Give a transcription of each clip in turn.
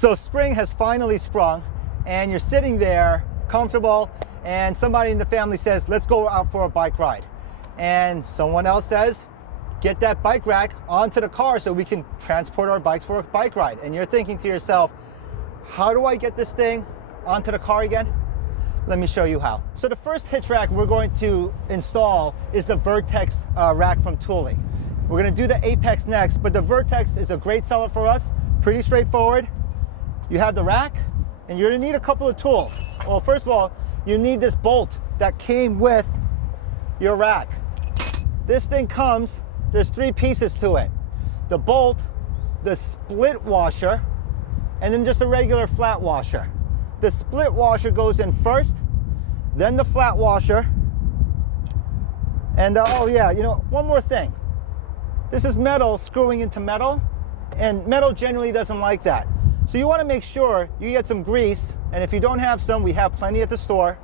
So spring has finally sprung and you're sitting there comfortable and somebody in the family says, let's go out for a bike ride. And someone else says, get that bike rack onto the car so we can transport our bikes for a bike ride. And you're thinking to yourself, how do I get this thing onto the car again? Let me show you how. So the first hitch rack we're going to install is the Vertex rack from Thule. We're gonna do the Apex next, but the Vertex is a great seller for us, pretty straightforward. You have the rack, and you're gonna need a couple of tools. Well, first of all, you need this bolt that came with your rack. This thing comes, there's 3 pieces to it. The bolt, the split washer, and then just a regular flat washer. The split washer goes in first, then the flat washer. And oh yeah, you know, one more thing. This is metal screwing into metal, and metal generally doesn't like that. So you want to make sure you get some grease, and if you don't have some, we have plenty at the store.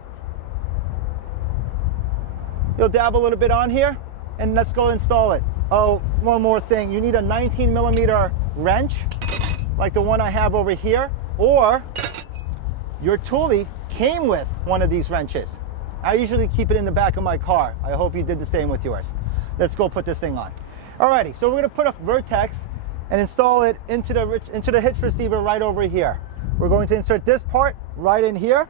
You'll dab a little bit on here, and let's go install it. Oh, one more thing. You need a 19mm wrench, like the one I have over here, or your Thule came with one of these wrenches. I usually keep it in the back of my car. I hope you did the same with yours. Let's go put this thing on. Alrighty, so we're gonna put a Vertex and install it into the hitch receiver right over here. We're going to insert this part right in here.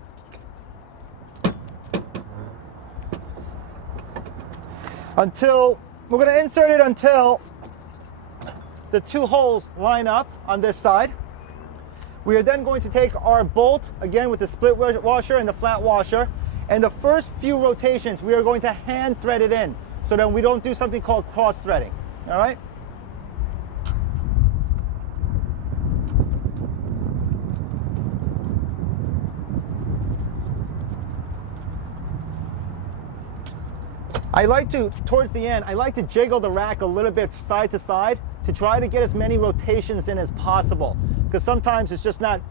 We're gonna insert it until the 2 holes line up on this side. We are then going to take our bolt, again with the split washer and the flat washer, and the first few rotations we are going to hand thread it in so that we don't do something called cross threading. All right? Towards the end, I like to jiggle the rack a little bit side to side to try to get as many rotations in as possible, because sometimes it's just not,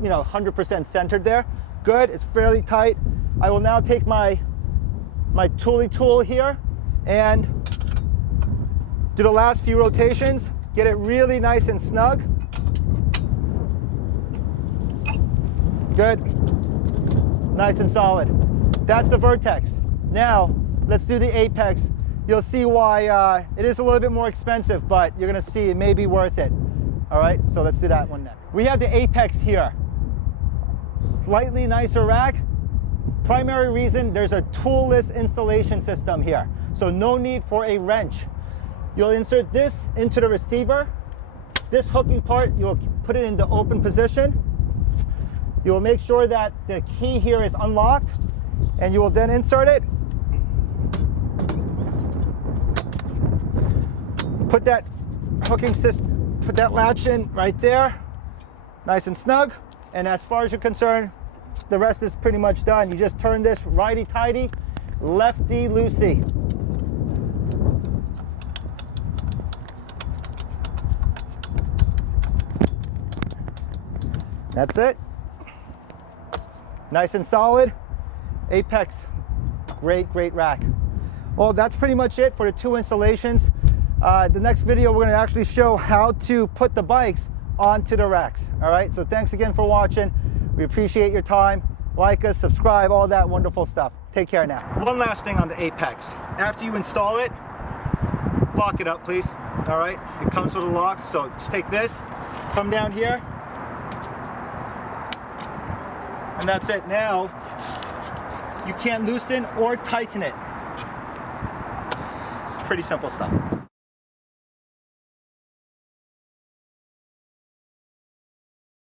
100% centered there. Good, it's fairly tight. I will now take my Thule tool here and do the last few rotations, get it really nice and snug. Good, nice and solid. That's the Vertex. Now, let's do the Apex. You'll see why it is a little bit more expensive, but you're gonna see it may be worth it. All right, so let's do that one next. We have the Apex here. Slightly nicer rack. Primary reason, there's a tool-less installation system here, so no need for a wrench. You'll insert this into the receiver. This hooking part, you'll put it in the open position. You will make sure that the key here is unlocked, and you will then insert it. Put that hooking system, put that latch in right there, nice and snug. And as far as you're concerned, the rest is pretty much done. You just turn this righty-tighty, lefty-loosey. That's it. Nice and solid. Apex, great rack. Well, that's pretty much it for the 2 installations. The next video, we're gonna actually show how to put the bikes onto the racks. All right, so thanks again for watching. We appreciate your time. Like us, subscribe, all that wonderful stuff. Take care now. One last thing on the Apex. After you install it, lock it up, please. All right, it comes with a lock, so just take this, come down here, and that's it. Now, you can't loosen or tighten it. Pretty simple stuff.